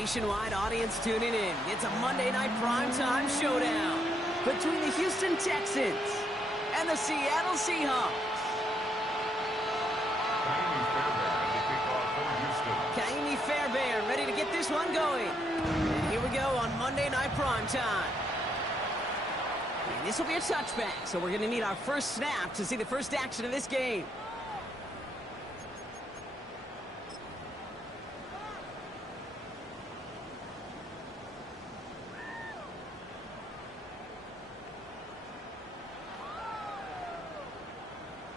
nationwide audience tuning in. It's a Monday night primetime showdown between the Houston Texans and the Seattle Seahawks. Kaimi Fairbairn ready to get this one going. And here we go on Monday night primetime. And this will be a touchback, so we're going to need our first snap to see the first action of this game.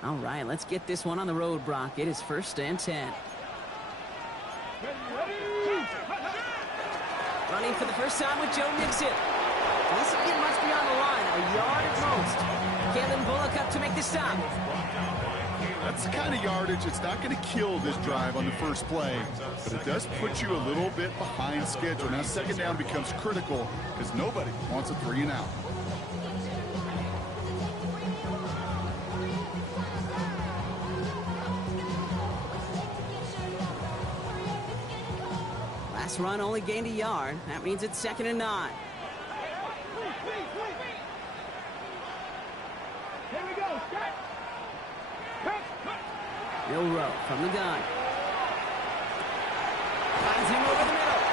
All right, let's get this one on the road, Brock. It is 1st and 10. Running for the first time with Joe Mixon. Doesn't get much beyond the line, a yard at most. Kalen Bullock up to make the stop. That's the kind of yardage it's not going to kill this drive on the first play, but it does put you a little bit behind schedule. Now second down becomes critical because nobody wants a 3 and out. Last run only gained a yard. That means it's 2nd and 9. Here we go. Bill Rowe from the gun. Finds him over the middle.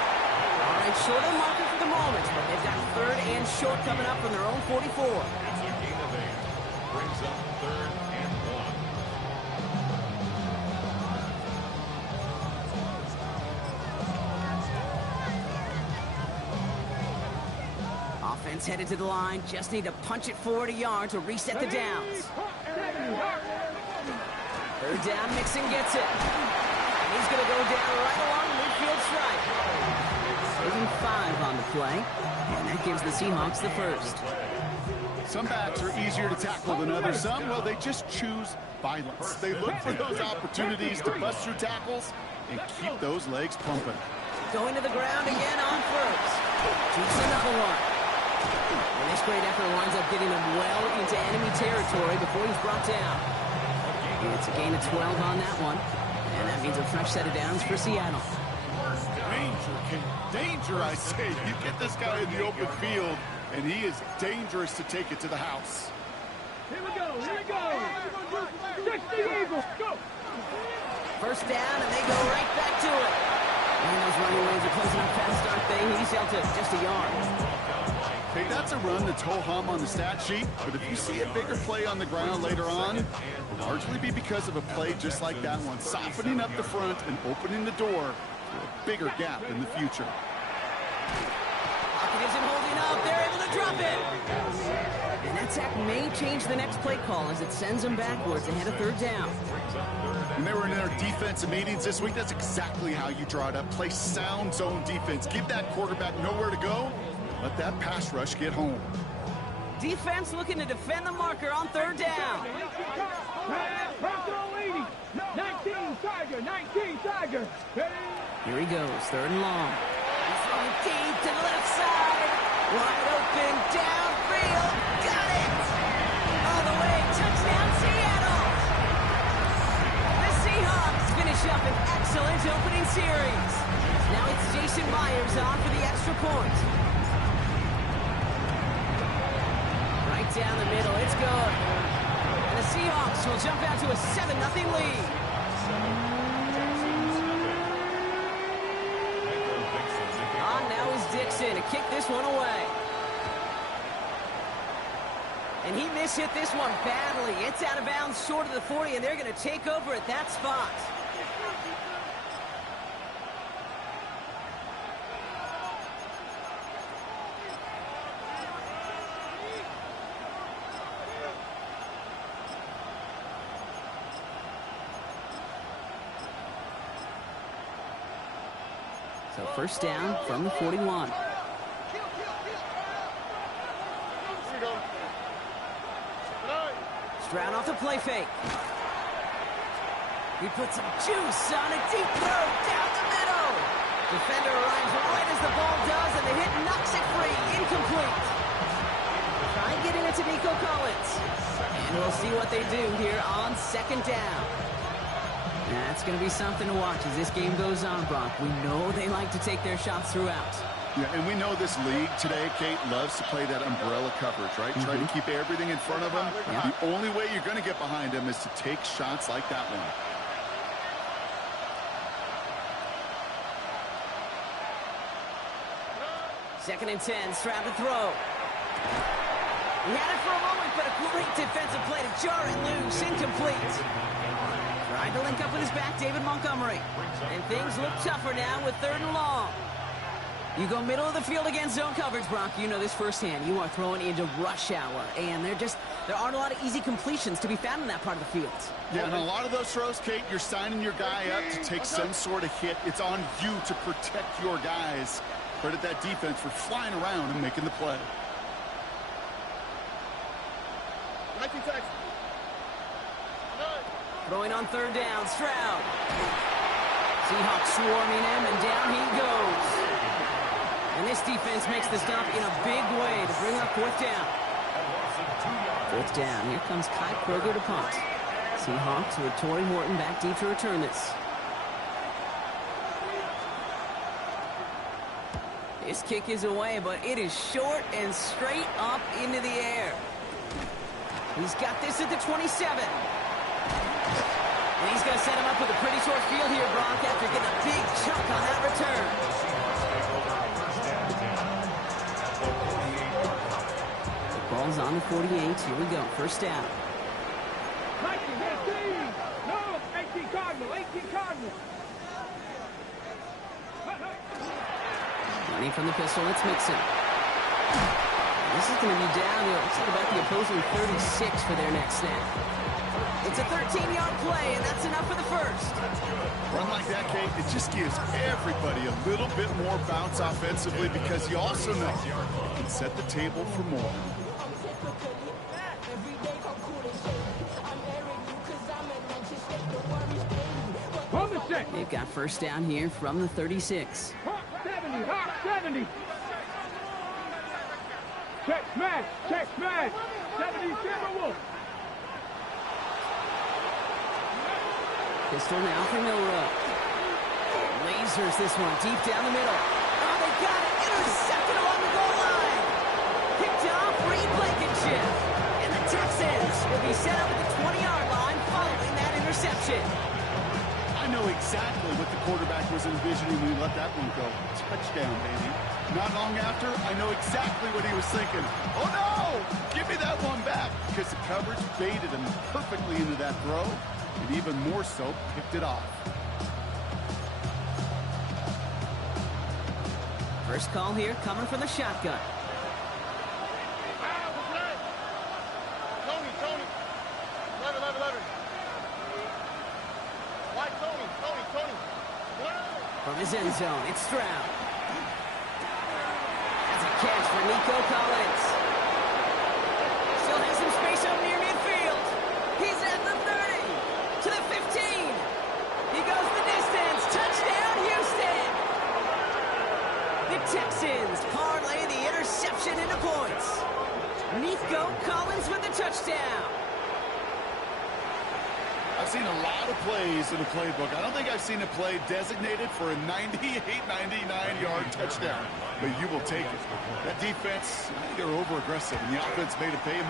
All right, short of the marker for the moment, but they've got 3rd and short coming up from their own 44. It's a gain of 8. Brings up 3rd and 1. Offense headed to the line. Just need to punch it forward a yard to reset the downs. 3rd down, Mixon gets it. And he's going to go down right along the midfield stripe. 3rd and 5 on the play. And that gives the Seahawks the first. Some backs are easier to tackle than others. Some, well, they just choose violence. They look for those opportunities to bust through tackles and keep those legs pumping. Going to the ground again on 1st. Shoots another one. And this great effort winds up getting him well into enemy territory before he's brought down. And it's a gain of 12 on that one. And that means a fresh set of downs for Seattle. Danger, I say. You get this guy in the open field, and he is dangerous to take it to the house. Here we go. 60 Eagles. Go. 1st down, and they go right back to it. And those running lanes are closing up fast, aren't they? He's held to just a yard. Hey, that's a run that's ho-hum on the stat sheet, but if you see a bigger play on the ground later on, it'll largely be because of a play just like that one, softening up the front and opening the door for a bigger gap in the future. Pocket isn't holding up. They're able to drop it. And that sack may change the next play call as it sends them backwards ahead of 3rd down. When they were in their defensive meetings this week, that's exactly how you draw it up. Play sound zone defense. Give that quarterback nowhere to go. Let that pass rush get home. Defense looking to defend the marker on 3rd down. 19 Tiger. Here he goes, 3rd and long. He's throwing deep to the left side. Wide open, downfield. Got it! All the way, touchdown Seattle! The Seahawks finish up an excellent opening series. Now it's Jason Myers on for the extra point. Right down the middle, it's good. And the Seahawks will jump out to a 7-0 lead. On now is Dixon to kick this one away. And he mishit this one badly. It's out of bounds short of the 40, and they're going to take over at that spot. So 1st down from the 41. Stroud off the play fake. He puts some juice on a deep throw down the middle. Defender arrives right as the ball does, and the hit knocks it free. Incomplete. Try getting it to Nico Collins. And we'll see what they do here on 2nd down. That's going to be something to watch as this game goes on, Brock. We know they like to take their shots throughout. Yeah, and we know this league today, Kate, loves to play that umbrella coverage, right? Try to keep everything in front of them. Yeah. The only way you're going to get behind them is to take shots like that one. Second and 10, Stroud to throw. He had it for a moment, but a great defensive play to jar it loose, incomplete. Tried to link up with his back, David Montgomery. And things look tougher now with 3rd and long. You go middle of the field against zone coverage, Brock. You know this firsthand. You are throwing into rush hour, and there aren't a lot of easy completions to be found in that part of the field. Yeah, and a lot of those throws, Kate, you're signing your guy up to take some sort of hit. It's on you to protect your guys. Credit that defense for flying around and making the play. Throwing on 3rd down, Stroud. Seahawks swarming him, and down he goes. And this defense makes the stop in a big way to bring up 4th down. 4th down. Here comes Kai Kroger to punt. Seahawks with Torrey Horton back deep to return this. This kick is away, but it is short and straight up into the air. He's got this at the 27. And he's going to set him up with a pretty short field here, Brock, after getting a big chunk on that return. The ball's on the 48. Here we go. 1st down. 18 Cardinal, 18 Cardinal. Running from the pistol, it's Mixon. This is going to be down to looks like about the opposing 36 for their next snap. It's a 13-yard play, and that's enough for the 1st. Run like that, Kate, it just gives everybody a little bit more bounce offensively because you also know you can set the table for more. They've got 1st down here from the 36. Hawk 70, Hawk 70. Check smash, 70 Timberwolves. Pistol now for Milrow. Lasers this one deep down the middle. Oh, they got it. Intercepted along the goal line. Picked off Reed Blankenship. And the Texans will be set up at the 20-yard line following that interception. I know exactly what the quarterback was envisioning when he let that one go. Touchdown, baby. Not long after, I know exactly what he was thinking. Oh, no! Give me that one back! Because the coverage baited him perfectly into that throw, and even more so, picked it off. First call here coming from the shotgun. Tony. 11. White Tony. From his end zone, it's Stroud. That's a catch for Nico Collins. Still has some space up near midfield. He's at the 30, to the 15. He goes the distance. Touchdown, Houston. The Texans parlay the interception into points. Nico Collins with the touchdown. I've seen a lot of plays in the playbook. I don't think I've seen a play designated for a 98, 99-yard touchdown, but you will take it. That defense, I think they're over-aggressive, and the offense made a pay in a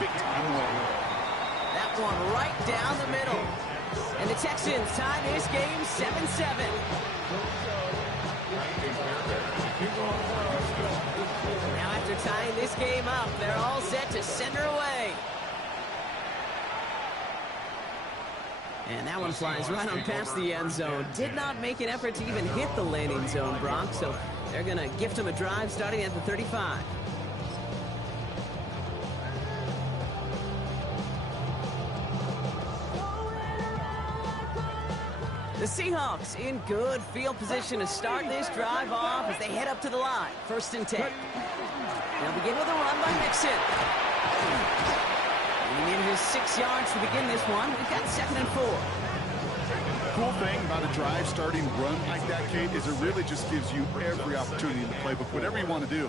big-time way. That one right down the middle. And the Texans tie this game 7-7. Now after tying this game up, they're all set to send her away. And that one flies right on past the end zone. Did not make an effort to even hit the landing zone, Brock, so they're going to gift him a drive starting at the 35. The Seahawks in good field position to start this drive off as they head up to the line. 1st and 10. They'll begin with a run by Mixon. He needed his 6 yards to begin this one. We've got 2nd and 4. Cool thing about a drive starting run like that, Kate, is it really just gives you every opportunity in the playbook, whatever you want to do.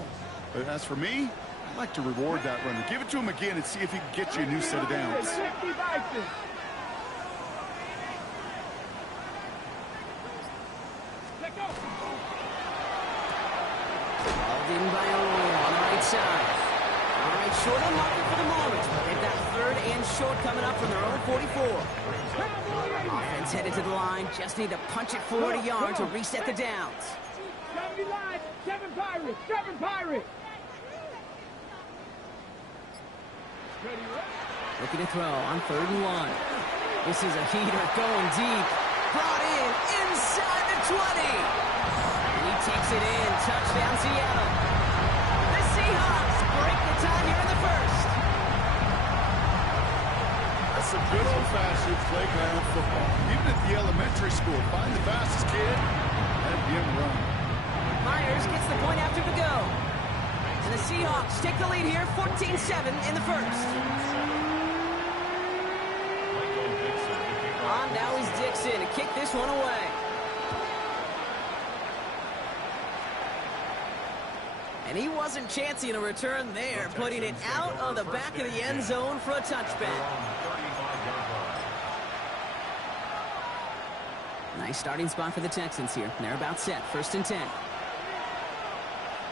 But as for me, I like to reward that runner. Give it to him again and see if he can get you a new set of downs. in by Arroyo on the right side. All right, short on market for the moment. They've got third and short coming up from their own 44. Offense headed to the line. Just need to punch it forward a yard to reset the downs. 70 line, 7 Pirates, 7 Pirates. Looking to throw on 3rd and 1. This is a heater going deep. Brought in inside the 20. He takes it in. Touchdown, Seattle. The Seahawks break the tie here in the first. That's some good old-fashioned playground football. Even at the elementary school, find the fastest kid and him run. Myers gets the point after the go. And the Seahawks take the lead here, 14-7 in the first. Now is Dixon to kick this one away. And he wasn't chancing a return there, putting it out of the back of the end zone for a touchback. Nice starting spot for the Texans here. They're about set. 1st and 10.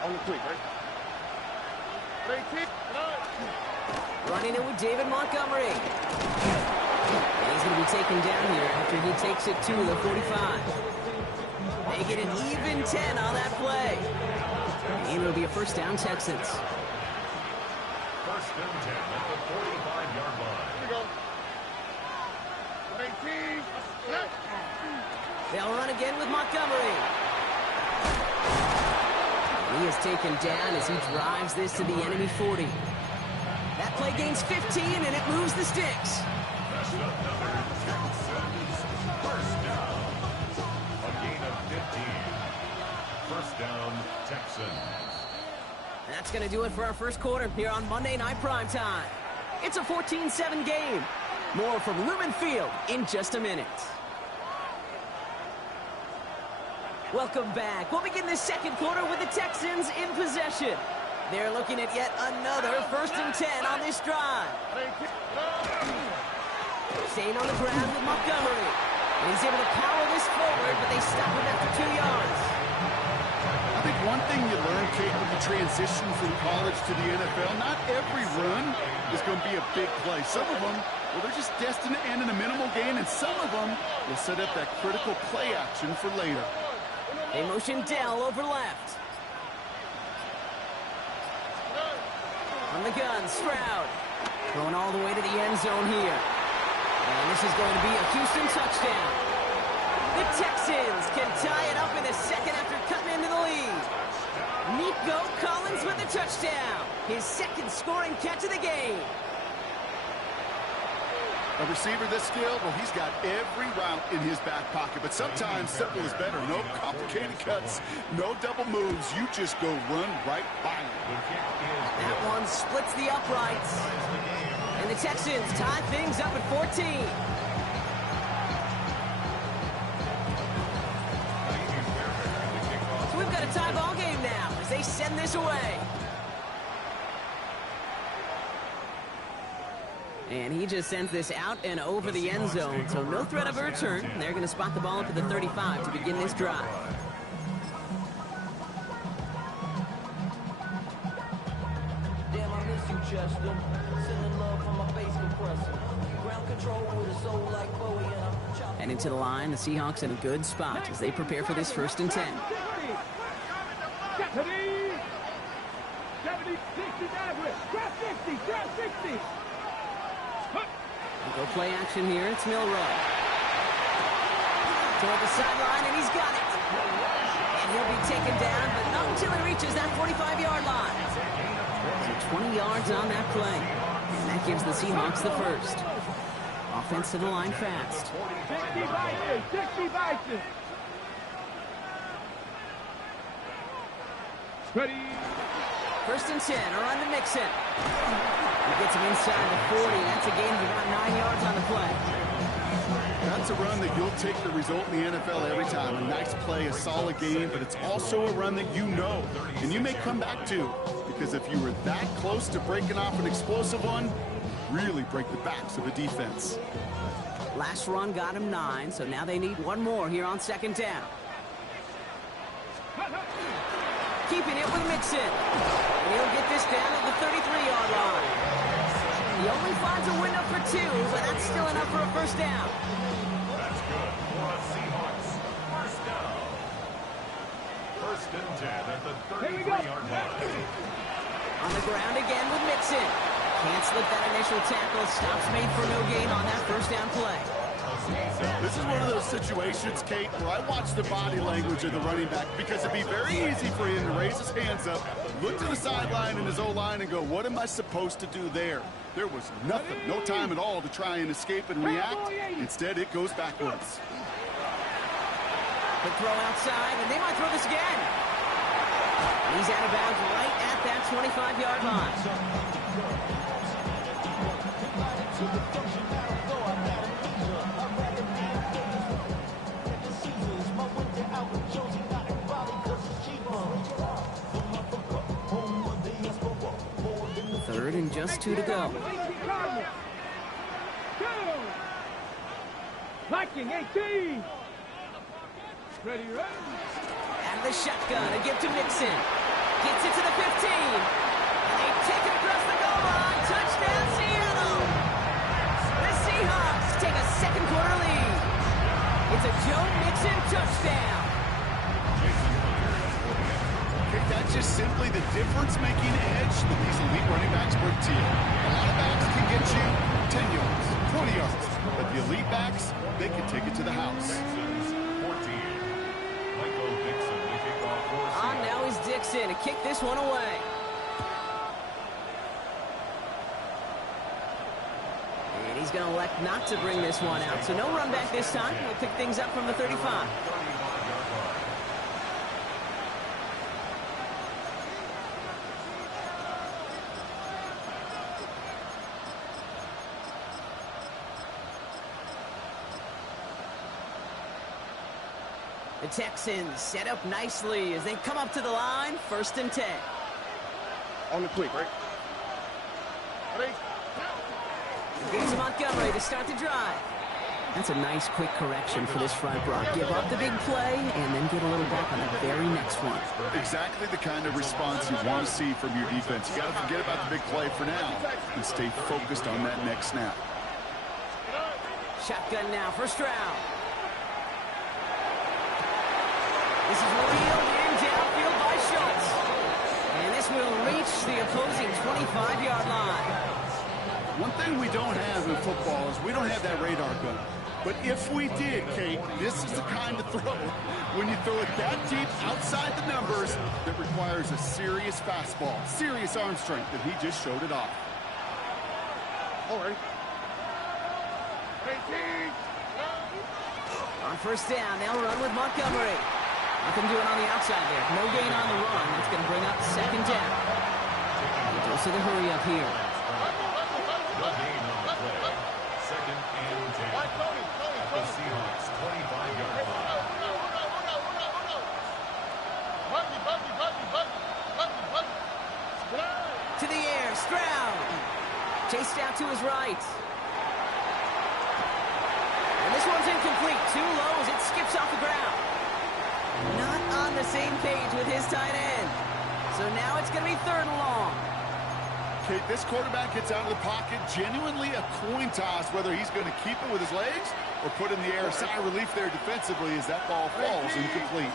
On the quick, right? Running it with David Montgomery. And he's going to be taken down here after he takes it to the 45. They get an even 10 on that play. And it'll be a 1st down, Texans. 1st and 10 at the 45-yard line. Here we go. 18. They'll run again with Montgomery. He is taken down as he drives this to the enemy 40. That play gains 15, and it moves the sticks. That's another Texans 1st down. A gain of 15. 1st down, Texans. That's going to do it for our first quarter here on Monday Night Primetime. It's a 14-7 game. More from Lumen Field in just a minute. Welcome back. We'll begin this second quarter with the Texans in possession. They're looking at yet another 1st and 10 on this drive. Staying on the ground with Montgomery. And he's able to power this forward, but they stop him after 2 yards. I think one thing you learn, Kate, when you transition from college to the NFL, not every run is going to be a big play. Some of them, well, they're just destined to end in a minimal gain, and some of them will set up that critical play action for later. They motion Dell over left. On the gun, Stroud. Going all the way to the end zone here. And this is going to be a Houston touchdown. The Texans can tie it up in a second after cutting into the lead. Nico Collins with the touchdown. His 2nd scoring catch of the game. A receiver this skilled, well, he's got every route in his back pocket. But sometimes simple is better. No complicated cuts, no double moves. You just go run right by him. That one splits the uprights. And the Texans tie things up at 14. So we've got a tie ball game now as they send this away. And he just sends this out and over the end zone. So no threat of a return. They're going to spot the ball up at the 35 to begin this drive. Damn, I miss you, Chester. Sending love from my bass compressor. Ground control with a soul like Bowie, and I'm chopping. And into the line, the Seahawks in a good spot as they prepare for this 1st and 10. 70, 60, average. Grab 60, grab 60. Go play action here. It's Milrow. Toward the sideline, and he's got it. And he'll be taken down, but not until he reaches that 45-yard line. So 20 yards on that play. And that gives the Seahawks the 1st. Offense to the line fast. 60 Bison, 60 Bison. Ready. 1st and 10, around to Mixon. He gets him inside the 40. That's a gain of about 9 yards on the play. That's a run that you'll take the result in the NFL every time. A nice play, a solid game, but it's also a run that you know, and you may come back to, because if you were that close to breaking off an explosive one, really break the backs of a defense. Last run got him 9, so now they need one more here on 2nd down. keeping it with Mixon. And he'll get this down at the 33-yard line. He only finds a window for 2, but that's still enough for a first down. That's good for a Seahawks first down. First and 10 at the 33-yard line. On the ground again with Mixon. Can't slip that initial tackle. Stops made for no gain on that first down play. This is one of those situations, Kate, where I watch the body language of the running back because it'd be very easy for him to raise his hands up, look to the sideline in his O-line and go, what am I supposed to do there? There was nothing, no time at all to try and escape and react. Instead, it goes backwards. The throw outside, and they might throw this again. He's out of bounds right at that 25-yard line. Third and just 2 to go. Viking 18. Ready, ready. Out of the shotgun, a give to Mixon. Gets it to the 15. And they take it across the goal line. Touchdown, Seattle. The Seahawks take a second quarter lead. It's a Joe Mixon touchdown. That's just simply the difference-making edge that these elite running backs bring to you. A lot of backs can get you 10 yards, 20 yards, but the elite backs, they can take it to the house. On now is Dixon to kick this one away. And he's going to elect not to bring this one out. So no run back this time. We'll pick things up from the 35. The Texans set up nicely as they come up to the line, first and 10. On the quick, right? Ready? Gives Montgomery to start the drive. That's a nice quick correction for this front row. Give up the big play and then get a little back on the very next one. Exactly the kind of response you want to see from your defense. You got to forget about the big play for now and stay focused on that next snap. Shotgun now, first round. This is wheeled in downfield by Schultz. And this will reach the opposing 25-yard line. One thing we don't have in football is we don't have that radar gun. But if we did, Kate, this is the kind of throw, when you throw it that deep outside the numbers, that requires a serious fastball, serious arm strength, and he just showed it off. All right. 18. On first down, they'll run with Montgomery. Nothing doing on the outside there. No gain on the run. That's going to bring up second down. Dose of the hurry up here. No gain on the play. Second and 10. At the Seahawks 25-yard line. To the air, Stroud. Chased out to his right. And this one's incomplete. Too low as it skips off the ground. Not on the same page with his tight end. So now it's going to be third and long. Kate, this quarterback gets out of the pocket, genuinely a coin toss, whether he's going to keep it with his legs or put in the air. Sigh of relief there defensively as that ball falls incomplete.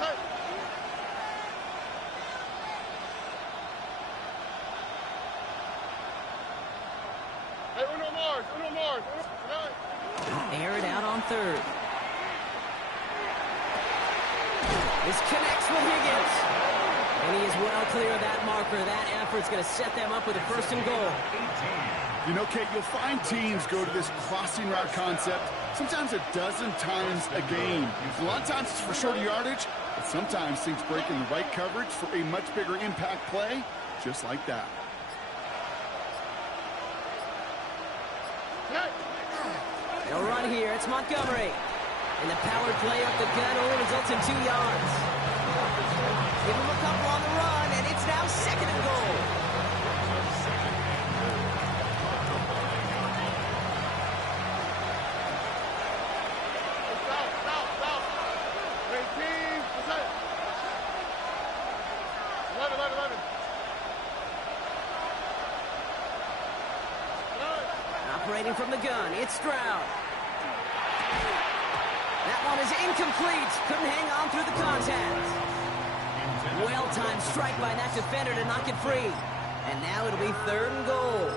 Hey, Uno Mars. Air it out on third. This connects with Higgins. And he is well clear of that marker. That effort's going to set them up with a first and goal. You know, Kate, you'll find teams go to this crossing route concept sometimes a dozen times a game. A lot of times it's for shorter yardage, but sometimes things break in the right coverage for a much bigger impact play, just like that. They'll run here. It's Montgomery. And the power play up the gut only results in 2 yards. Give him a couple on the run, and it's now second and goal. 11. Operating from the gun, it's Stroud. That one is incomplete. Couldn't hang on through the contact. Well-timed strike by that defender to knock it free. And now it'll be 3rd and goal.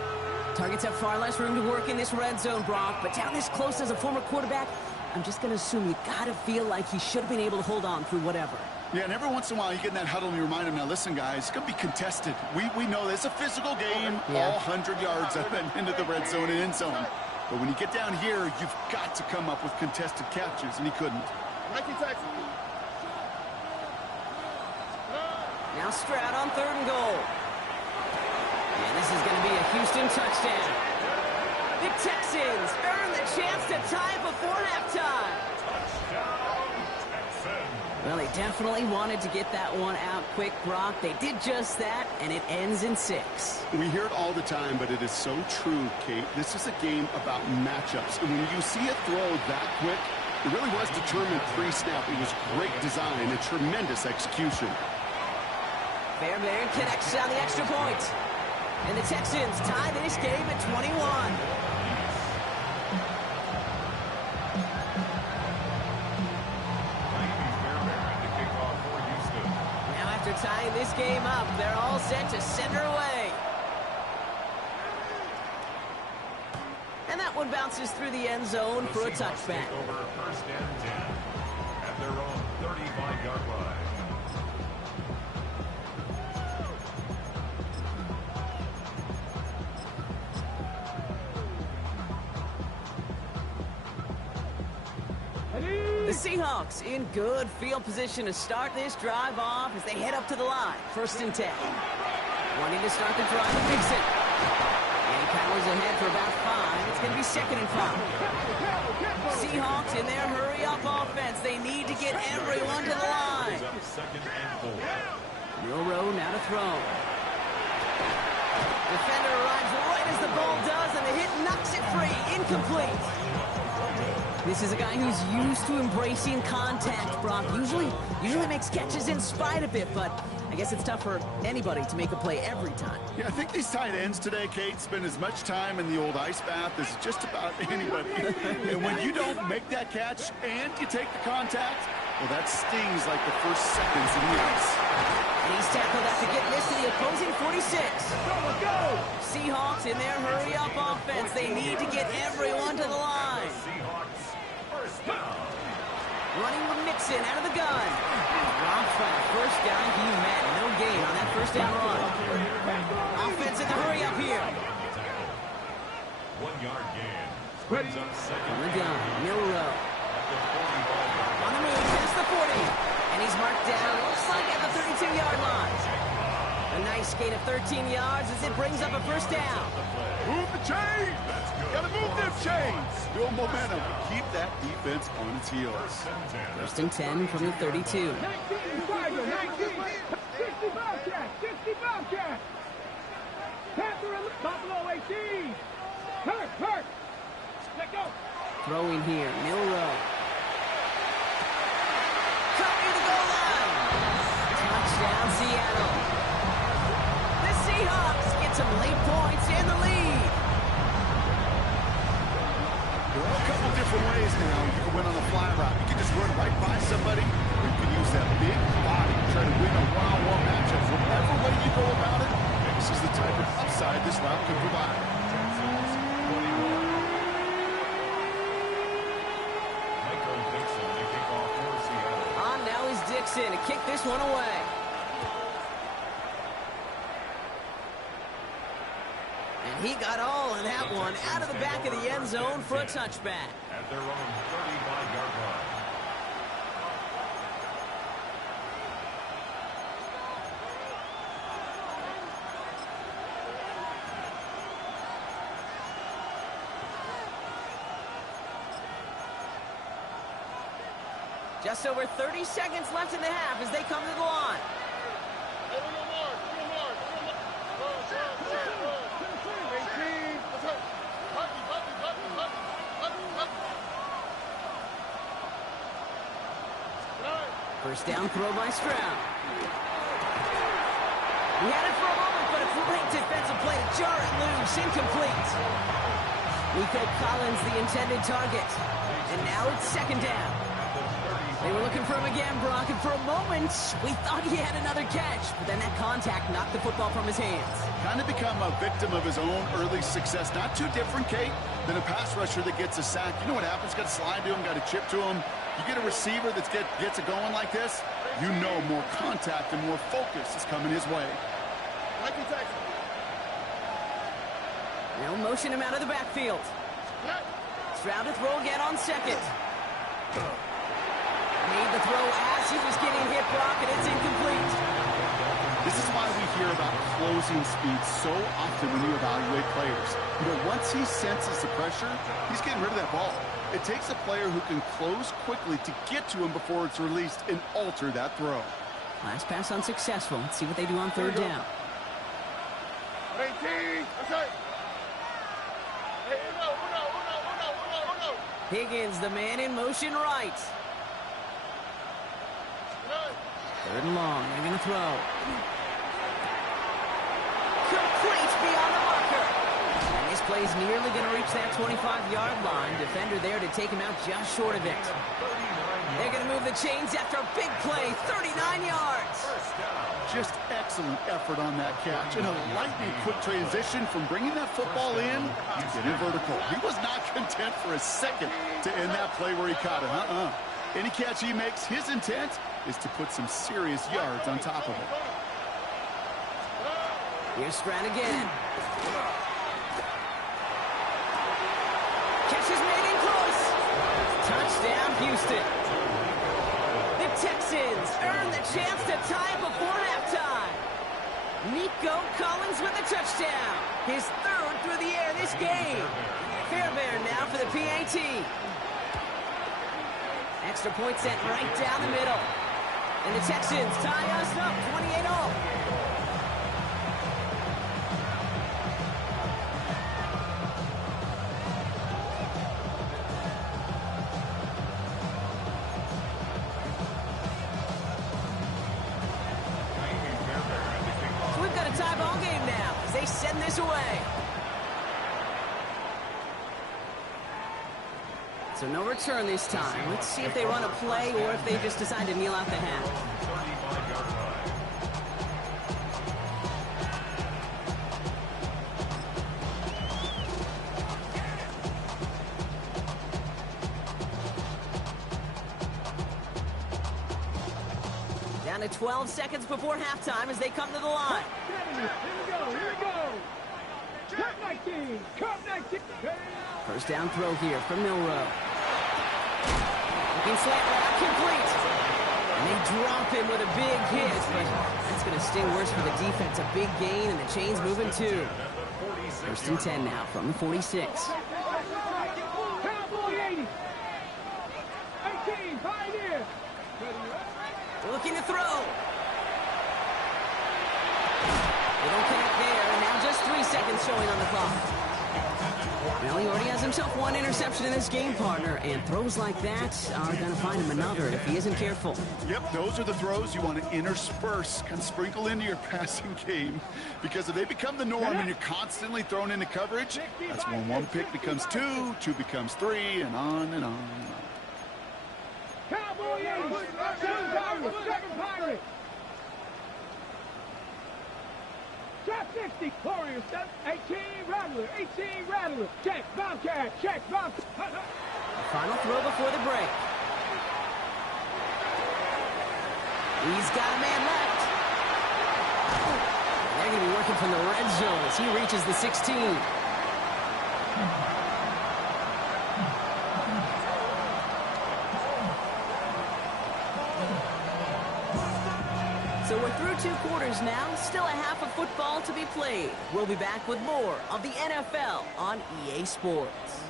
Targets have far less room to work in this red zone, Brock. But down this close as a former quarterback, I'm just going to assume you got to feel like he should have been able to hold on through whatever. Yeah, and every once in a while you get in that huddle and you remind him, now listen, guys, it's going to be contested. We know this. It's a physical game, all 100 yards up and into the red zone and end zone. But when you get down here, you've got to come up with contested catches, and he couldn't. Now Stroud on 3rd and goal. And this is going to be a Houston touchdown. The Texans earn the chance to tie before halftime. Well, they definitely wanted to get that one out quick, Brock. They did just that, and it ends in 6. We hear it all the time, but it is so true, Kate. This is a game about matchups. And when you see a throw that quick, it really was determined pre-snap. It was great design and tremendous execution. Fairbairn connects on the extra point. And the Texans tie this game at 21. After tying this game up, they're all set to send her away. And that one bounces through the end zone for a touchback. Over 1st and 10 at their own 35-yard line. The Seahawks in good field position to start this drive off as they head up to the line. 1st and 10. Wanting to start the drive with Dixon. And he powers ahead for about 5. It's going to be 2nd and 5. Seahawks in their hurry-up offense. They need to get everyone to the line. 2nd and 4. Milrow now to throw. Defender arrives right as the ball does, and the hit knocks it free. Incomplete. This is a guy who's used to embracing contact, Brock. Usually makes catches in spite of it, but I guess it's tough for anybody to make a play every time. Yeah, I think these tight ends today, Kate, spend as much time in the old ice bath as just about anybody. And when you don't make that catch and you take the contact, well, that stings like the first seconds in the ice. And he's tackled after getting this to the opposing 46. Let's go! Seahawks in their hurry-up offense. They need to get everyone to the line. Seahawks, 1st down. Running with Mixon out of the gun. Drops by the first guy he met. No gain on that 1st down run. Offense in the hurry-up here. 1-yard gain. Brings up 2nd. On the gun, Milrow. On the move, past the 40. And he's marked down, looks like at the 32-yard line. A nice gain of 13 yards as it brings up a 1st down. Move the chains! Gotta move them chains! Build momentum. Keep that defense on its heels. 1st and 10 from the 32. 19, Tiger, 19. 60 Bobcat, 60 Bobcat. Panther and Buffalo 18. Hurt. Let go. Throwing here, Milrow. Cut near the goal line. Touchdown, Seattle. The Seahawks get some late points in the lead. There are a couple different ways now. You can win on a fly route. You can just run right by somebody, or you can use that big body to try to win a one-on-one matchup. Whatever way you go about it, this is the type of upside this route can provide. On now is Dixon to kick this one away. And he got all of that one out of the back of the end zone for a touchback. At their own 35-yard line. Just over 30 seconds left in the half as they come to the line. First down throw by Stroud. He had it for a moment, but a great defensive play to jar it loose. Incomplete. Nico Collins, the intended target. And now it's second down. They were looking for him again, Brock, and for a moment, we thought he had another catch. But then that contact knocked the football from his hands. Kind of become a victim of his own early success. Not too different, Kate, than a pass rusher that gets a sack. You know what happens? Got to slide to him, got to chip to him. You get a receiver that gets it going like this, you know more contact and more focus is coming his way. They'll motion him out of the backfield. Stroud to throw again on second. Made the throw as he was getting hit, Brock, and it's incomplete. This is why we hear about closing speed so often when you evaluate players. You know, once he senses the pressure, he's getting rid of that ball. It takes a player who can close quickly to get to him before it's released and alter that throw. Last pass unsuccessful. Let's see what they do on third down. 18. Okay. Higgins, the man in motion right. Third and long. They're going to throw. Complete beyond the marker. And this play's nearly going to reach that 25-yard line. Defender there to take him out just short of it. They're going to move the chains after a big play. 39 yards. Just excellent effort on that catch. And a lightning quick transition from bringing that football in to getting vertical. He was not content for a second to end that play where he caught it. Any catch he makes, his intent is to put some serious yards on top of it. Here's Stroud again. Catch is made in close. Touchdown, Houston. The Texans earn the chance to tie before halftime. Nico Collins with the touchdown. His third through the air this game. Fairbairn now for the PAT. Extra point sent right down the middle. And the Texans tie us up 28-all. So we've got a tie ball game now as they send this away. So no return this time. Let's see if they run a play or if they just decide to kneel out the half. Down to 12 seconds before halftime as they come to the line. Here we go. Cut 19. Cut 19. First down throw here from Milrow. Looking slant route complete. And they drop him with a big hit, but that's going to sting worse for the defense. A big gain, and the chain's moving too. First and 10 now from the 46. Cowboy 80. 18. Pioneer. Looking to throw. They don't connect there, and now just 3 seconds showing on the clock. Well, he already has himself one interception in this game, partner, and throws like that are going to find him another if he isn't careful. Yep, those are the throws you want to intersperse, kind of sprinkle into your passing game, because if they become the norm and you're constantly thrown into coverage, that's when one pick becomes two, two becomes three, and on and on and on. Cowboy 80. 7 Pirates. 7 Pirates. Drop 60. Warriors. 18 Rattler. 18 Rattler. Check. Bobcat. Check. Bobcat. Final throw before the break. He's got a man left. They're going to be working from the red zone as he reaches the 16. So we're through 2 quarters now, still a half of football to be played. We'll be back with more of the NFL on EA Sports.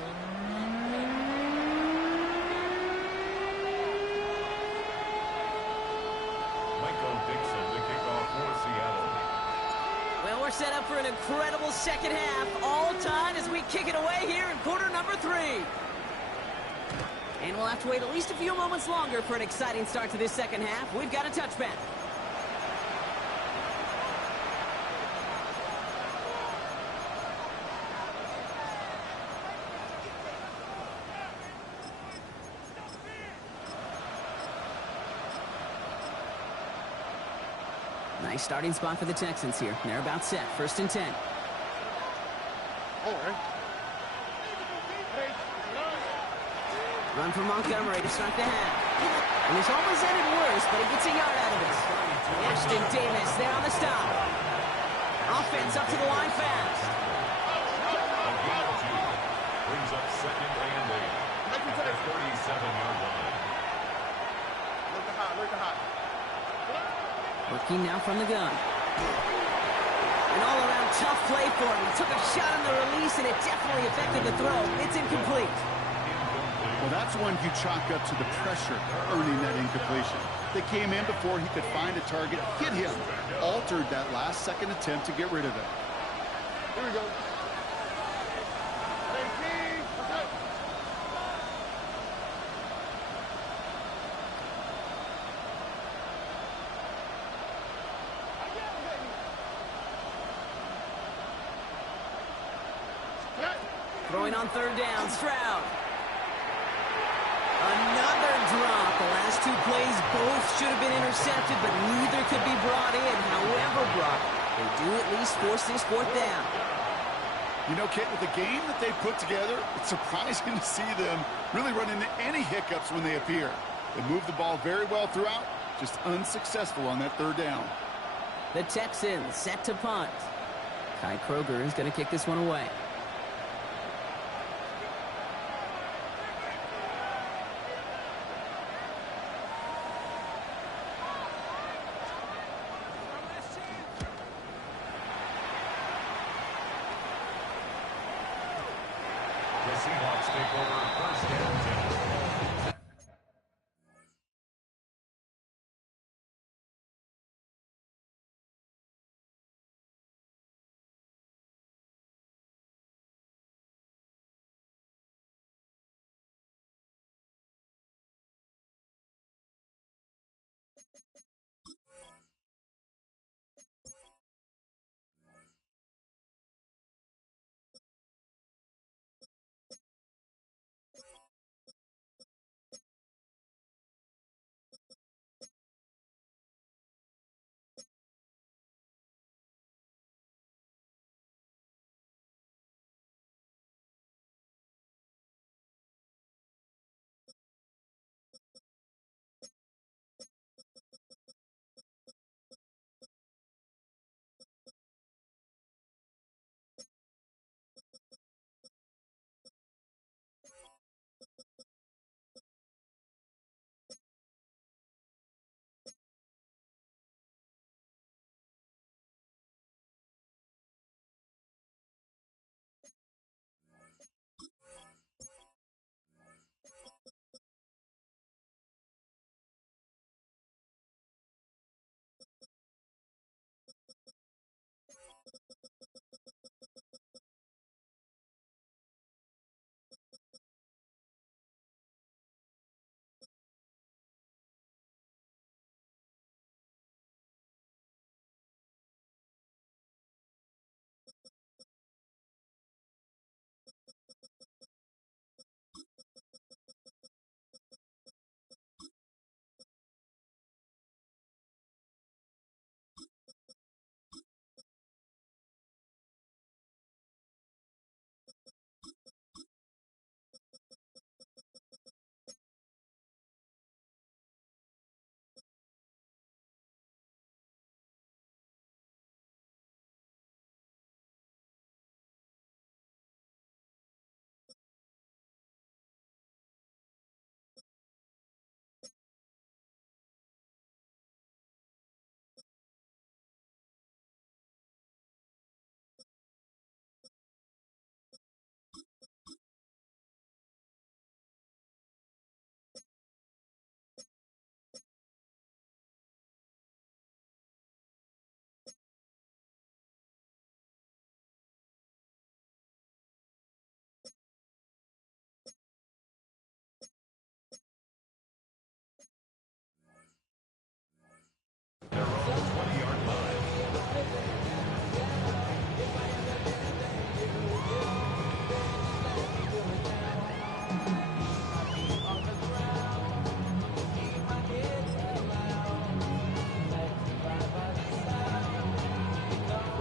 Michael Dixon to kick off for Seattle. Well, we're set up for an incredible second half, all tied as we kick it away here in quarter number 3. And we'll have to wait at least a few moments longer for an exciting start to this second half. We've got a touchback. Nice starting spot for the Texans here. They're about set. 1st and 10. All right. Run for Montgomery to start the half. And this almost ended worse, but he gets a yard out of it. Ashton Davis there on the stop. Offense up to the line fast. Brings up 2nd and 8 at the 37-yard line. Look the hot. Working now from the gun. An all-around tough play for him. He took a shot on the release, and it definitely affected the throw. It's incomplete. Well, that's one you chalk up to the pressure earning that incompletion. They came in before he could find a target, hit him, altered that last-second attempt to get rid of it. Here we go. Throwing on 3rd down, Stroud. Another drop. The last 2 plays both should have been intercepted, but neither could be brought in. However, Brock, they do at least force this 4th down. You know, Kit, with the game that they put together, it's surprising to see them really run into any hiccups when they appear. They move the ball very well throughout, just unsuccessful on that 3rd down. The Texans set to punt. Kai Kroger is going to kick this one away. The Seahawks take over 1st and 10.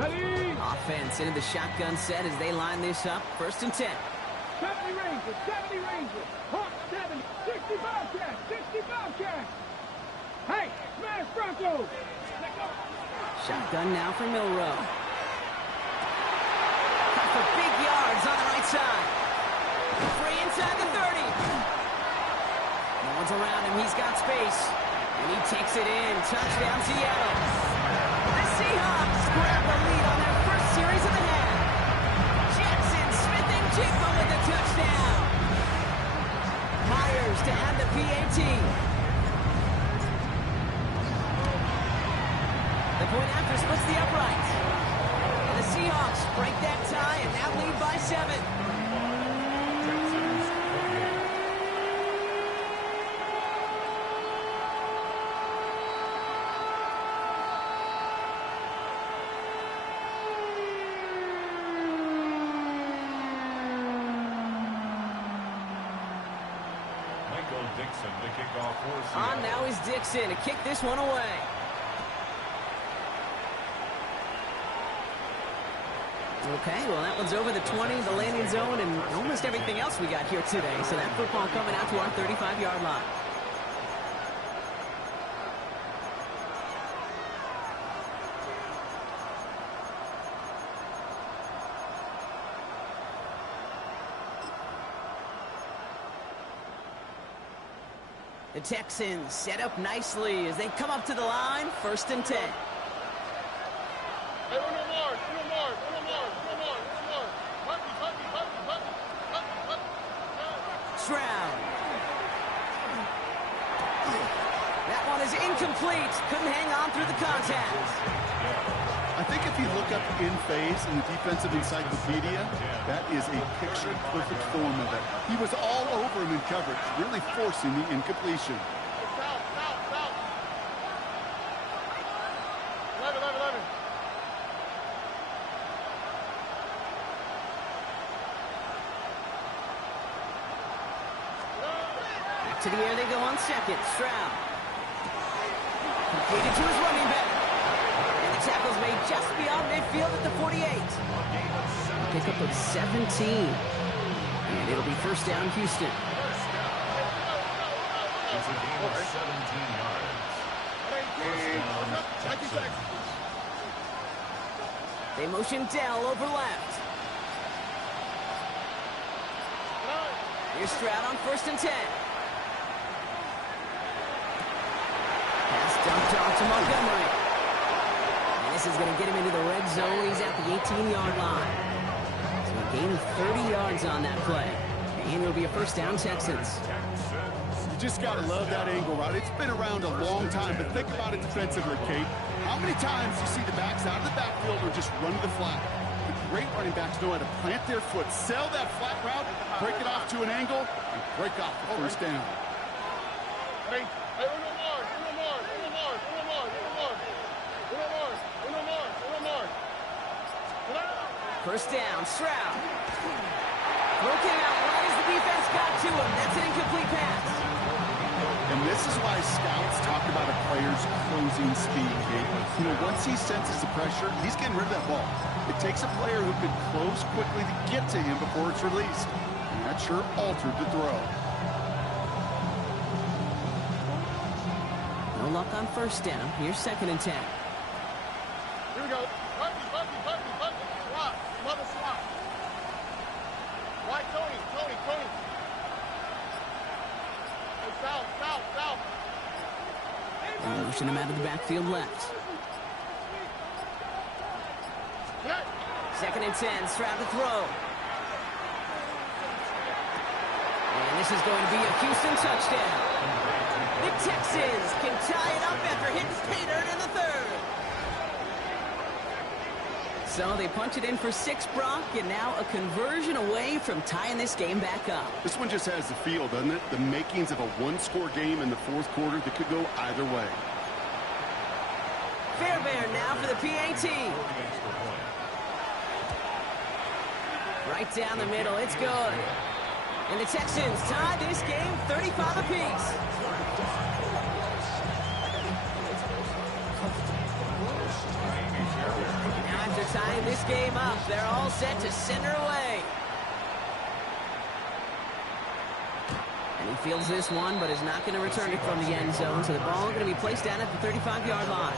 Ready? Offense into the shotgun set as they line this up. 1st and 10. 70 Rangers, 70 Rangers. Hawks 70, 60 Bobcats, 60 Bobcats. Hey, smash Broncos. Shotgun now for Milrow. Cut for big yards on the right side. Free inside the 30. No one's around him. He's got space. And he takes it in. Touchdown, Seattle. The Seahawks grab the lead on their first series of the half. Jackson, Smith, and Jigba with the touchdown. Myers to add the PAT. The point after splits the uprights. And the Seahawks break that tie and now lead by 7. Dixon to kick off for Seattle. On now is Dixon to kick this one away. Okay, well that one's over the 20, the landing zone, and almost everything else we got here today. So that football coming out to our 35-yard line. The Texans set up nicely as they come up to the line. 1st and 10. Hey, uno more. Stroud. That one is incomplete. Couldn't hang on through the contact. I think if you look up in phase in the defensive encyclopedia, that is a picture-perfect form of it. He was all over him in coverage, really forcing the incompletion. South. 11. Back to the air they go on 2nd. Stroud. Completed to his running back. And the tackle's made just beyond midfield at the 48. Pickup of 17. And it'll be 1st down, Houston. It's a gain of 17 yards. They motion Dell over left. Here's Stroud on 1st and 10. Pass dumped off to Montgomery. And this is going to get him into the red zone. He's at the 18-yard line. So a gain of 30 yards on that play. And it'll be a 1st down, Texans. You just got to love that angle route. It's been around a long time, but think about it defensively, Kate. How many times you see the backs out of the backfield or just run to the flat? The great running backs know how to plant their foot, sell that flat route, break it off to an angle, and break off the 1st down. Hey, uno more. 1st down, Stroud. Broken out right as the defense got to him. That's an incomplete pass. And this is why scouts talk about a player's closing speed, Kate. You know, once he senses the pressure, he's getting rid of that ball. It takes a player who can close quickly to get to him before it's released. And that sure altered the throw. No luck on 1st down. Here's 2nd and 10. Here we go. Bucky. Swap. Mother swap. White Tony. Hey, south. And motion him out of the backfield left. 2nd and 10. Stroud to throw. And this is going to be a Houston touchdown. The Texans can tie it up after hitting pay dirt in the 3rd. So they punch it in for 6, Brock, and now a conversion away from tying this game back up. This one just has the feel, doesn't it? The makings of a one-score game in the 4th quarter that could go either way. Fairbairn now for the PAT. Right down the middle, it's good. And the Texans tie this game 35 apiece. Now after tying this game up. They're all set to center away. And he fields this one, but is not going to return it from the end zone. So the ball going to be placed down at the 35-yard line.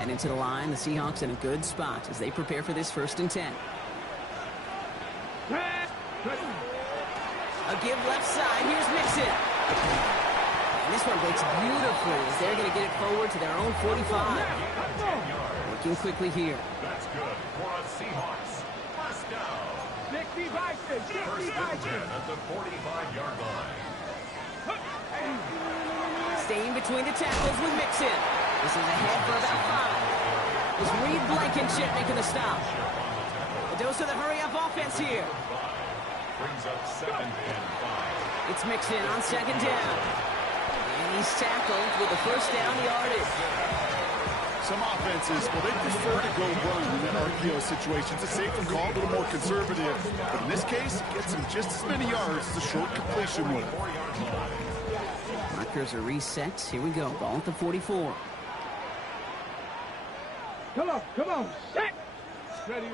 And into the line, the Seahawks in a good spot as they prepare for this 1st and 10. A give left side. Here's Mixon. And this one breaks beautifully as they're going to get it forward to their own 45. Working quickly here. That's good for a Seahawks. First down. 60 Vikings. 60 First and 10 Vikings. at the 45-yard line. Staying between the tackles with Mixon. This is ahead for about 5. It's Reed Blankenship making the stop. A dose of the hurry-up offense here. Brings up 2nd and 5. It's Mixon on 2nd down. And he's tackled with the 1st down yardage. Some offenses, well, they prefer to go run in that RPO situation. It's a safer call, a little more conservative. But in this case, it gets him just as many yards as a short completion would. Markers are reset. Here we go. Ball at the 44. Come on. Set. Ready. On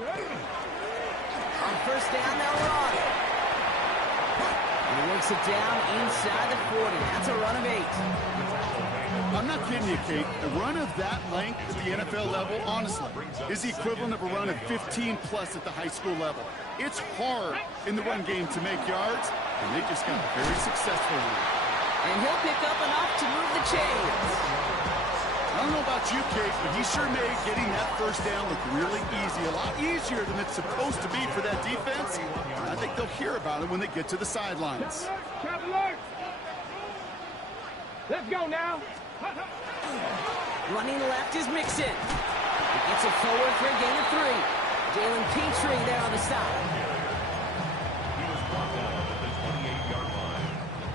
1st down, they'll run. And he works it down inside the 40. That's a run of 8. I'm not kidding you, Kate. A run of that length at the NFL level, honestly, is the equivalent of a run of 15-plus at the high school level. It's hard in the run game to make yards, and they just got very successful with it. And he'll pick up enough to move the chains. I don't know about you, Kate, but he sure made getting that 1st down look really easy. A lot easier than it's supposed to be for that defense. And I think they'll hear about it when they get to the sidelines. Traveler. Let's go now. Running left is Mixon. He gets it forward for a gain of 3. Jalen Petrie there on the stop. He was brought down at the 28-yard line.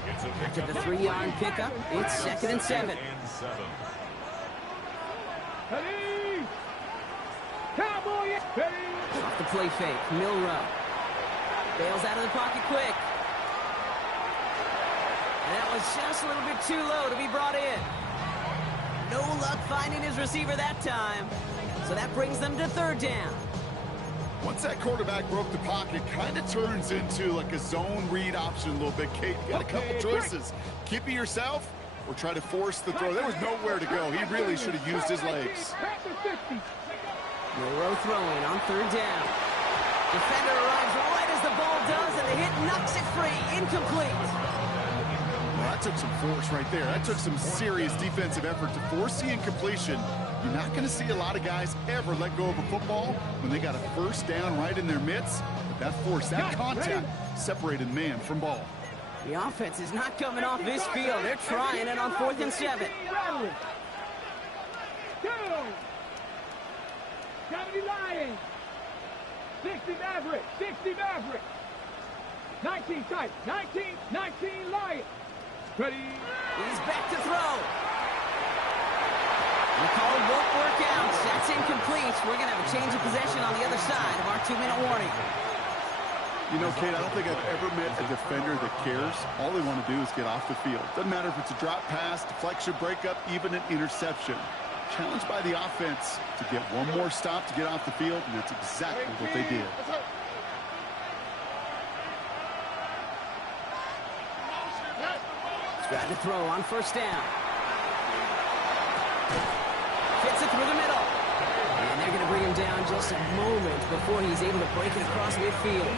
It's a After the 3-yard pickup, it's 2nd and 7. Ready. Cowboy. Ready. Off the play fake, Milrow. Bails out of the pocket quick. And that was just a little bit too low to be brought in. No luck finding his receiver that time. So that brings them to 3rd down. Once that quarterback broke the pocket, kind of turns into like a zone read option a little bit, Kate. You got a couple choices. Keep it yourself or try to force the throw. There was nowhere to go. He really should have used his legs. Milrow throwing on 3rd down. Defender arrives right as the ball does, and the hit knocks it free. Incomplete. Well, that took some force right there. That took some serious defensive effort to force the incompletion. You're not going to see a lot of guys ever let go of a football when they got a 1st down right in their midst. But that force, that contact, separated man from ball. The offense is not coming off this field. They're trying it on 4th and 7. Go. 70 Lions. 60 Maverick. 60 Maverick. 19 tight. 19 Lions. Ready. He's back to throw. The call won't work out. That's incomplete. We're going to have a change of possession on the other side of our 2-minute warning. You know, Kate, I don't think I've ever met a defender that cares. All they want to do is get off the field. Doesn't matter if it's a drop pass, deflection, breakup, even an interception. Challenged by the offense to get one more stop to get off the field, and that's exactly what they did. Trying to throw on 1st down. Gets it through the middle. And they're going to bring him down just a moment before he's able to break it across midfield.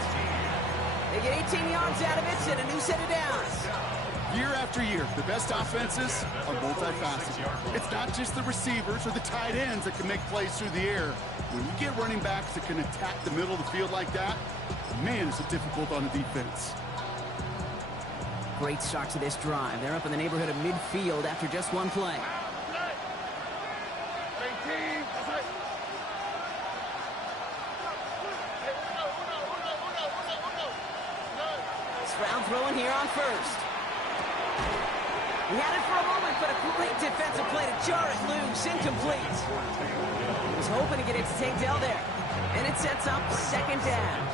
They get 18 yards out of it and a new set of downs. Year after year, the best offenses are multifaceted. It's not just the receivers or the tight ends that can make plays through the air. When you get running backs that can attack the middle of the field like that, man, is it difficult on the defense. Great start to this drive. They're up in the neighborhood of midfield after just one play. Stroud throwing here on 1st. He had it for a moment, but a great defensive play to jar it loose. Incomplete. He was hoping to get it to take Dell there. And it sets up 2nd down.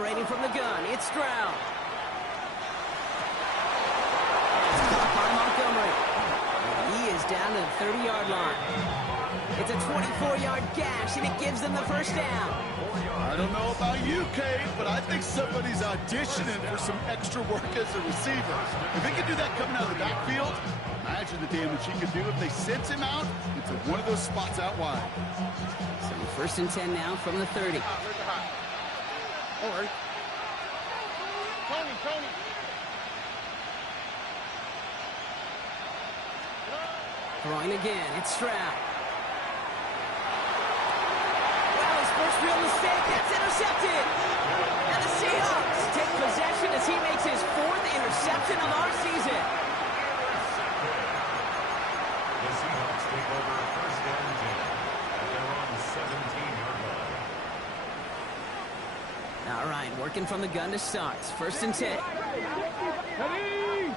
Operating from the gun, it's Stroud. It's caught by Montgomery. He is down to the 30-yard line. It's a 24-yard gash, and it gives them the first down. I don't know about you, Kate, but I think somebody's auditioning for some extra work as a receiver. If he can do that coming out of the backfield, imagine the damage he could do if they sent him out into one of those spots out wide. So first and 10 now from the 30. All right. Tony. Throwing again, it's Stroud. Well, his first real mistake, that's intercepted. And the Seahawks take possession as he makes his 4th interception of our season. The Seahawks take over first and 10 at their own 17-yard line. All right, working from the gun to start. First and 10. Ready?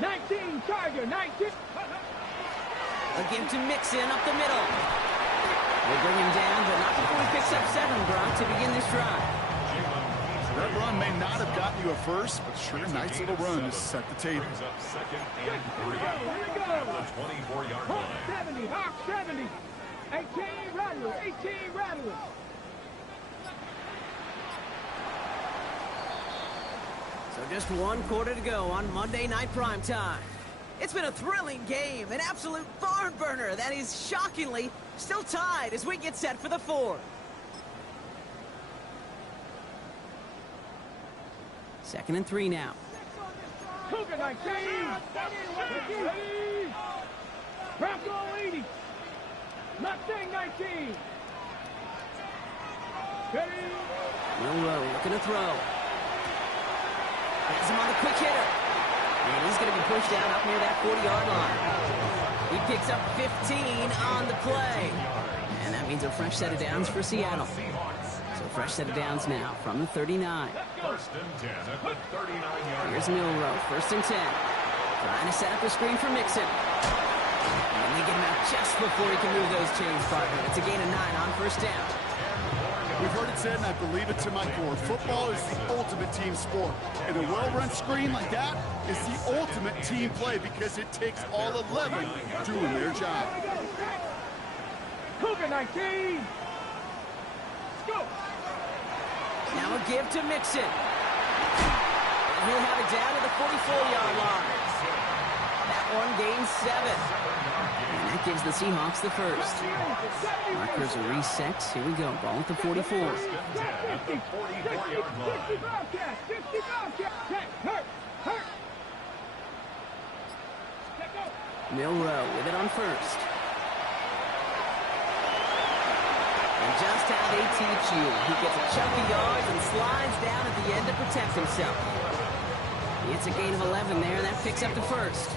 19, Tiger, 19. A give to Mixon up the middle. They bring him down, but not before he picks up 7, Brock, to begin this drive. That run may not have gotten you a first, but sure, nice little run to set the table. Brings up second and 3 at the 24-yard Hawk line. 70, Hawk 70. 18 rattlers, 18 rattlers. So just 1 quarter to go on Monday Night Primetime. It's been a thrilling game, an absolute barn burner that is shockingly still tied as we get set for the 4th. Second and 3 now. Cougar 19. Ready? Bronco 80. Mustang 19. Ready? Milrow looking to throw. Has him on the quick hitter. And he's going to be pushed down up near that 40-yard line. He picks up 15 on the play. And that means a fresh set of downs for Seattle. So fresh set of downs now from the 39. First and 10 at the 39-yard Here's line. Milrow, first and 10. Trying to set up a screen for Mixon. And they get him out just before he can move those chains, partner. It's a gain of 9 on first down. We've heard it said, and I believe it to my core, football is the ultimate team sport. And a well-run screen like that is the ultimate team play because it takes all 11 doing their job. Cougar 19. Let's go. Now a give to Mixon. And he'll have it down to the 44-yard line. That one gains 7. And that gives the Seahawks the first. Markers are reset. Here we go. Ball at the 44. First and 10 at the 44-yard line. 60 Bobcats. 60 Bobcats. Hurt. Let go. Milrow with it on first. And just how they teach you. He gets a chunk of yards and slides down at the end to protect himself. It's a gain of 11 there. That picks up the first.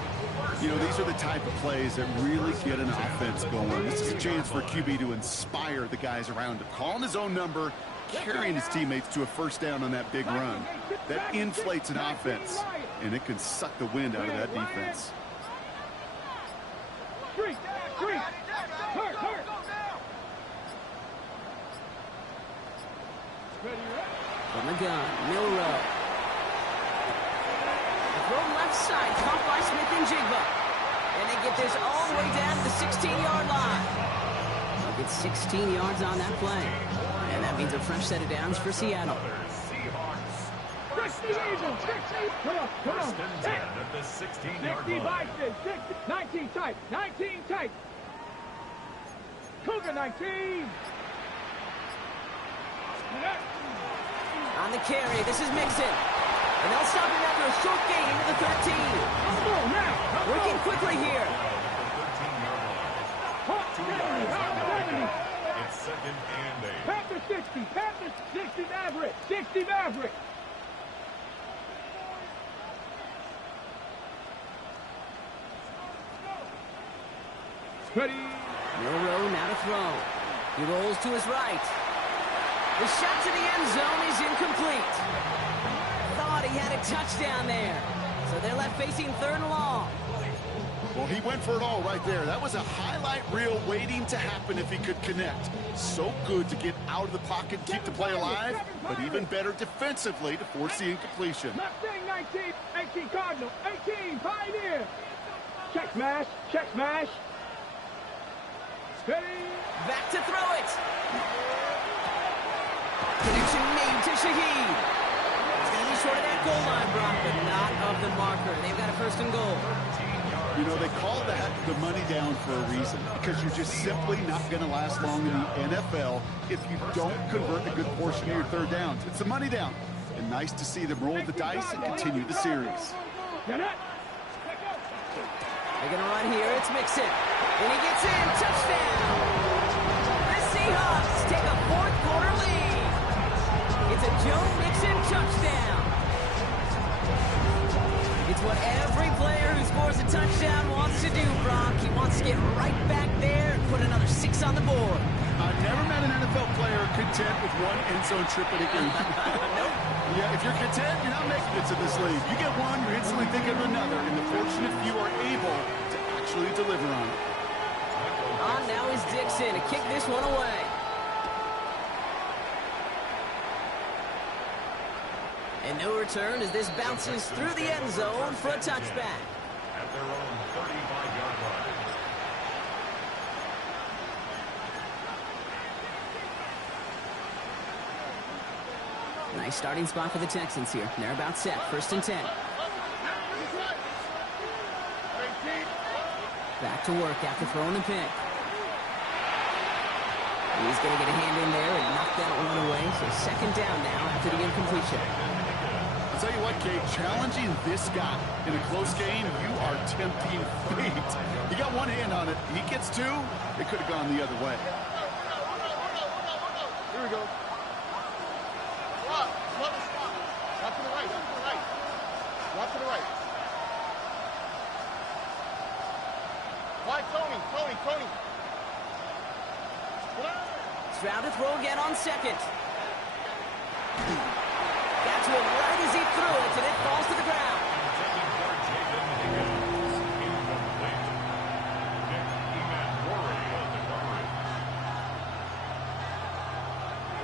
You know, these are the type of plays that really get an offense going. This is a chance for QB to inspire the guys around him. Calling his own number, carrying his teammates to a first down on that big run. That inflates an offense, and it can suck the wind out of that defense. Hurt. From the gun, Milrow. Throw left side, caught by Smith and Jigba. And they get this all the way down to the 16-yard line. They'll get 16 yards on that play. And that means a fresh set of downs for Seattle. Seahawks. 60 Eagles. 60. Come on. First and 10 at the 16-yard 60 line. Vikings. 60. 19 tight. 19 tight. Cougar 19. On the carry, this is Mixon. And they'll stop him after a short gain into the 13. Come on now. Working quickly here. It's second and 8. Panther 60. Panther 60 Maverick. 60 Maverick. Ready. Milrow now to throw. He rolls to his right. The shot to the end zone is incomplete. Thought he had a touchdown there. So they're left facing 3rd and long. Well, he went for it all right there. That was a highlight reel waiting to happen if he could connect. So good to get out of the pocket, keep the play alive, but even better defensively to force the incompletion. Mustang 19, 18 Cardinal, 18 Pioneer. Check smash, check smash. Steady. Back to throw it. Connection made to Shaheed. He's going to be short of that goal line, Brock, but not of the marker. They've got a first and goal. You know, they call that the money down for a reason, because you're just simply not going to last long in the NFL if you don't convert a good portion of your third downs. It's the money down. And nice to see them roll the dice and continue the series. Get it. They're going to run here. It's Mixon. And he gets in. Touchdown. The Seahawks take a fourth quarter lead. It's a Joe Mixon touchdown. It's what every player who scores a touchdown wants to do, Brock. He wants to get right back there and put another 6 on the board. I've never met an NFL player content with one end zone trip at a game. Nope. Yeah, if you're content, you're not making it to this league. You get one, you're instantly thinking of another, and the fortunate few are able to actually deliver on it. On now is Dixon to kick this one away. And no return as this bounces through the end zone for a touchback. At their own 35-yard line. Nice starting spot for the Texans here. They're about set. First and 10. Back to work after throwing the pick. He's going to get a hand in there and knock that one away. So second down now after the incompletion. I'll tell you what, Kate, challenging this guy in a close game, you are tempting fate. He got one hand on it. He gets two. It could have gone the other way. Here we go. Walk to the right, walk to the right. Walk to the right. Why, Tony? Stroud to throw again on second. Got to him right as he threw it, and it falls to the ground.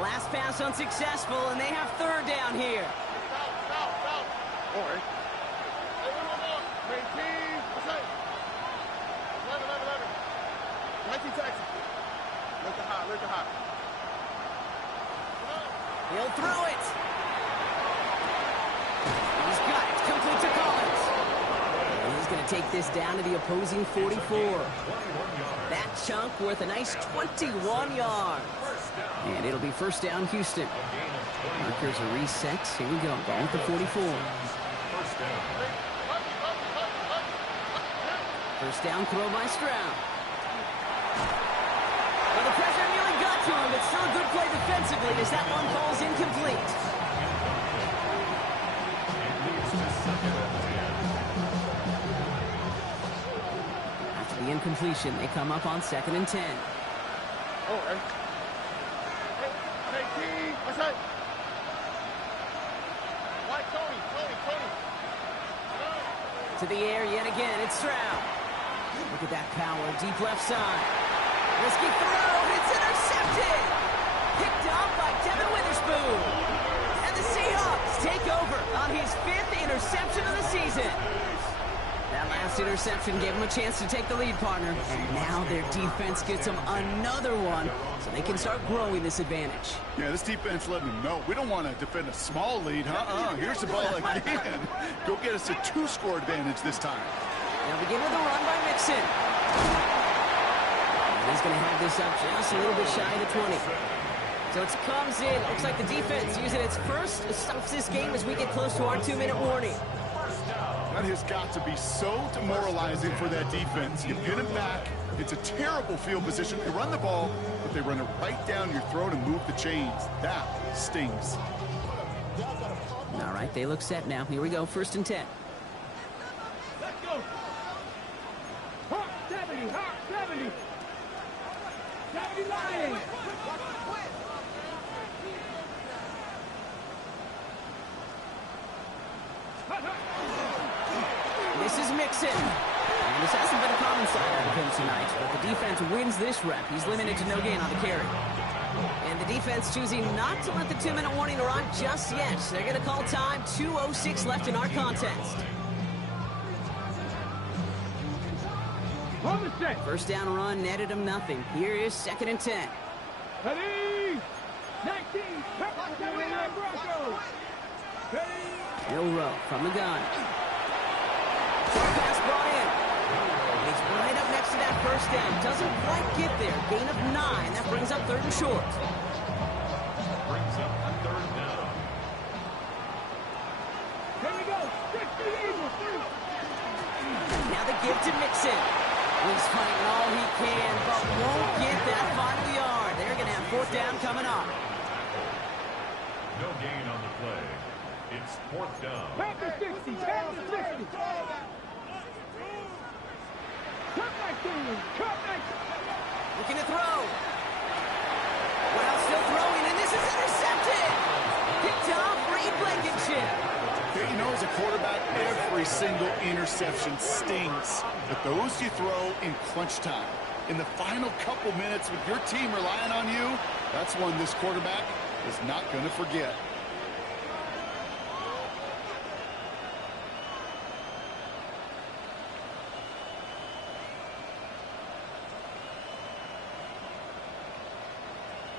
Last pass unsuccessful, and they have third down here. All right. 19 Texans. Look at high. He'll throw it. He's got it. Complete to Collins. And he's going to take this down to the opposing 44. That chunk worth a nice 21 yards. And it'll be first down, Houston. Markers are reset. Here we go. Ball at the 44. First down throw by Stroud. Well, the pressure nearly got to him, but still a good play defensively as that one falls incomplete. After the incompletion, they come up on second and 10. All right. What's that? Why, Tony. To the air yet again, it's Stroud. Look at that power, deep left side. Risky throw, it's intercepted! Picked off by Devin Witherspoon. And the Seahawks take over on his 5th interception of the season. That last interception gave him a chance to take the lead, partner. And now their defense gets them another one, so they can start growing this advantage. Yeah, this defense let them know. We don't want to defend a small lead. Here's the ball again. Go get us a 2-score advantage this time. They'll begin with a run by Mixon. And he's going to have this up just a little bit shy of the 20. So it comes in. Looks like the defense using its first stops this game as we get close to our 2-minute warning. That has got to be so demoralizing for that defense. You get him back. It's a terrible field position. They run the ball, but they run it right down your throat and move the chains. That stings. All right, they look set now. Here we go, first and 10. Let's go. Hawk 70. 70 Lions. This is Mixon. And this hasn't been a inside out of him tonight, but the defense wins this rep. He's limited to no gain on the carry. And the defense choosing not to let the 2-minute warning run just yet. They're going to call time. 2:06 left in our contest. First down run netted him nothing. Here is 2nd and 10. Ready? 19. Broncos. Hill Rowe from the gun. Short pass brought in. He's right up next to that first down. Doesn't quite get there. Gain of 9. That brings up 3rd and short. Brings up 3rd down. Here we go. 60 Eagles. Now the give to Mixon. He's fighting all he can, but won't get that final yard. They're going to have 4th down coming up. No gain on the play. It's 4th down. Back to 60. Back to 60. Cut back team. Cut back. Looking to throw. Well, still throwing, and this is intercepted. Picked off Reed Blankenship. Okay, you know, as a quarterback, every single interception stings. But those you throw in crunch time. In the final couple minutes with your team relying on you, that's one this quarterback is not going to forget.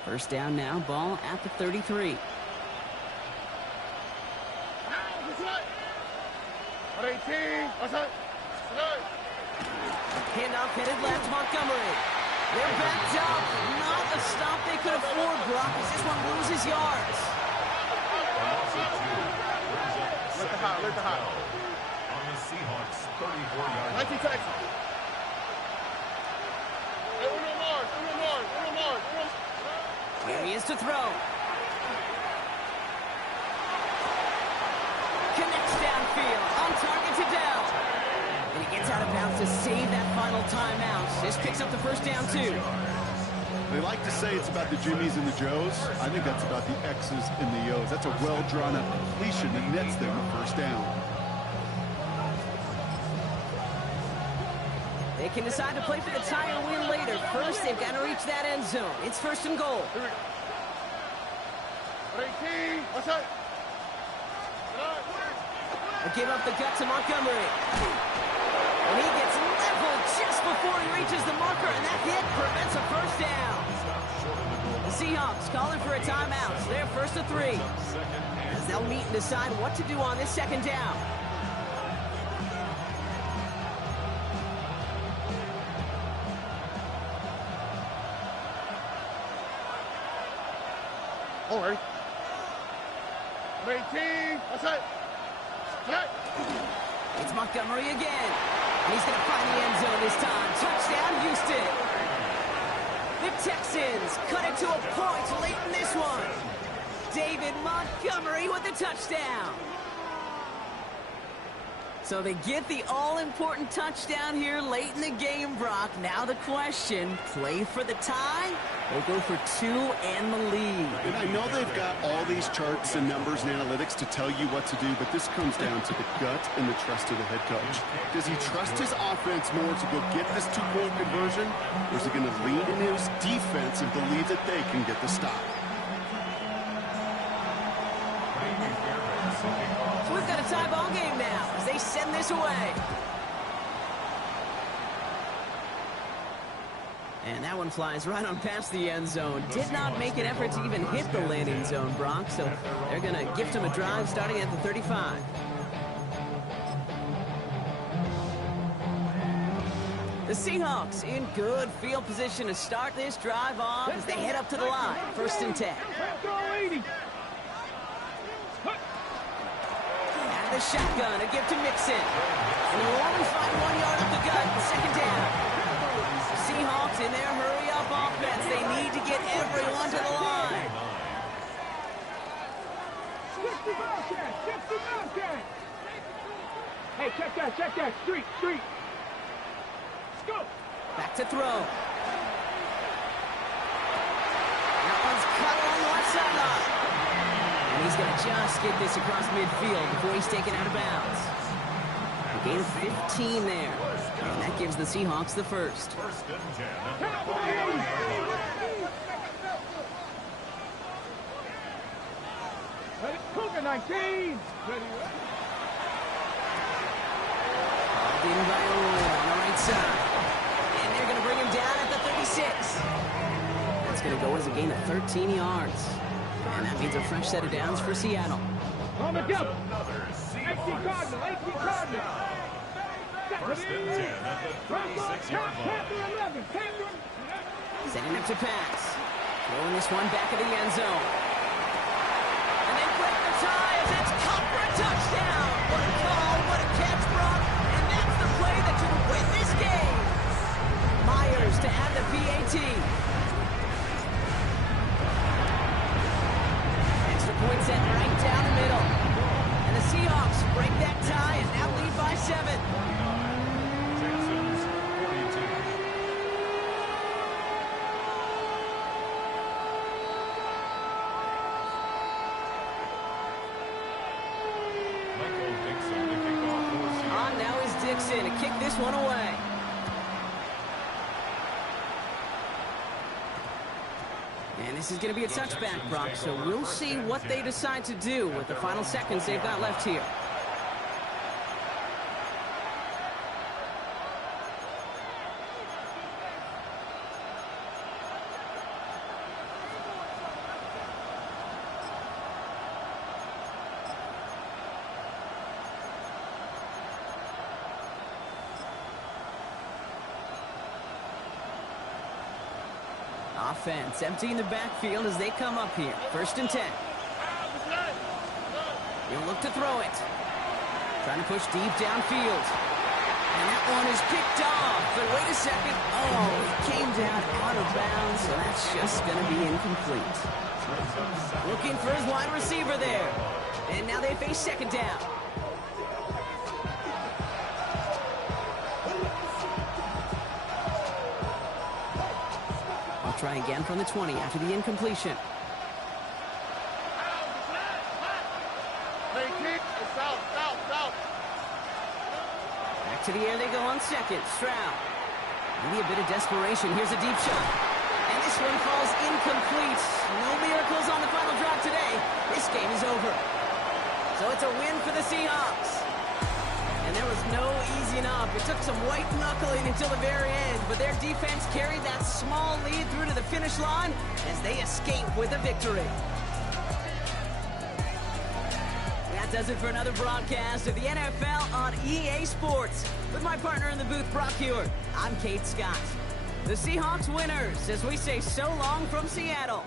First down now, ball at the 33. Handoff headed left, Montgomery. They're backed up. Not a stop they could afford, Brock, as this one loses yards. Let the hot. On the Seahawks 34-yard line. 19 Texans. Hey, Uno Mars. Here he is to throw. Connects downfield, on target to Dell. And he gets out of bounds to save that final timeout. This picks up the first down, too. They like to say it's about the Jimmies and the Joes. I think that's about the X's and the O's. That's a well-drawn-up completion that nets them a first down. They can decide to play for the tie or win later. First, they've got to reach that end zone. It's 1st and goal. 18. What's that? They give up the gut to Montgomery. And he gets leveled just before he reaches the marker, and that hit prevents a first down. The Seahawks calling for a timeout. So they're 1st and 3. As they'll meet and decide what to do on this 2nd down. All right. 18. What's that? It's Montgomery again. And he's going to find the end zone this time. Touchdown, Houston. The Texans cut it to a point late in this one. David Montgomery with the touchdown. So they get the all-important touchdown here late in the game, Brock. Now the question, play for the tie or go for 2 and the lead? And I know they've got all these charts and numbers and analytics to tell you what to do, but this comes down to the gut and the trust of the head coach. Does he trust his offense more to go get this 2-point conversion, or is he going to lean into his defense and believe that they can get the stop? So we've got a tie ball game now as they send this away. And that one flies right on past the end zone. Did not make an effort to even hit the landing zone, Brock. So they're going to gift him a drive starting at the 35. The Seahawks in good field position to start this drive off as they head up to the line. 1st and 10. Out of the shotgun, a gift to Mixon. And they'll only find 1 yard up the gut. 2nd down. Seahawks in their hurry-up offense. They need to get everyone to the line. 60 Bobcat! 60 Bobcat! Hey, check that. Street. Let's go. Back to throw. That one's cut along the left sideline. And he's going to just get this across midfield before he's taken out of bounds. A gain of 15 there. And that gives the Seahawks the first. First and 10 at the 40-yard line. Cougar 19. In by Owen on the right side. And they're going to bring him down at the 36. That's going to go as a gain of 13 yards. And that means a fresh set of downs for Seattle. On the double. Another 18 Cardinal. 18 Cardinal. First and 10 at the 36-yard line. Setting up to pass. Throwing this one back of the end zone. And they break the ties. It's caught for a touchdown. What a call. What a catch, Brock. And that's the play that should win this game. Myers to add the PAT. Extra point set right down the middle. And the Seahawks break that tie and now lead by 7. Texans 42. Michael Dixon to kick off for Seattle. On now is Dixon to kick this one away. And this is going to be a touchback, Brock, so we'll see what they decide to do with the final seconds they've got left here. Offense emptying the backfield as they come up here. First and 10. He'll look to throw it. Trying to push deep downfield. And that one is picked off. But wait a second. Oh, it came down out of bounds, so that's just going to be incomplete. Looking for his wide receiver there. And now they face second down. Try again from the 20 after the incompletion. Back to the air they go on second. Stroud. Maybe a bit of desperation. Here's a deep shot. And this one falls incomplete. No miracles on the final drive today. This game is over. So it's a win for the Seahawks. And there was no easing up. It took some white knuckling until the very end, but their defense carried that small lead through to the finish line as they escape with a victory. That does it for another broadcast of the NFL on EA Sports. With my partner in the booth, Brock Hewitt, I'm Kate Scott. The Seahawks winners as we say so long from Seattle.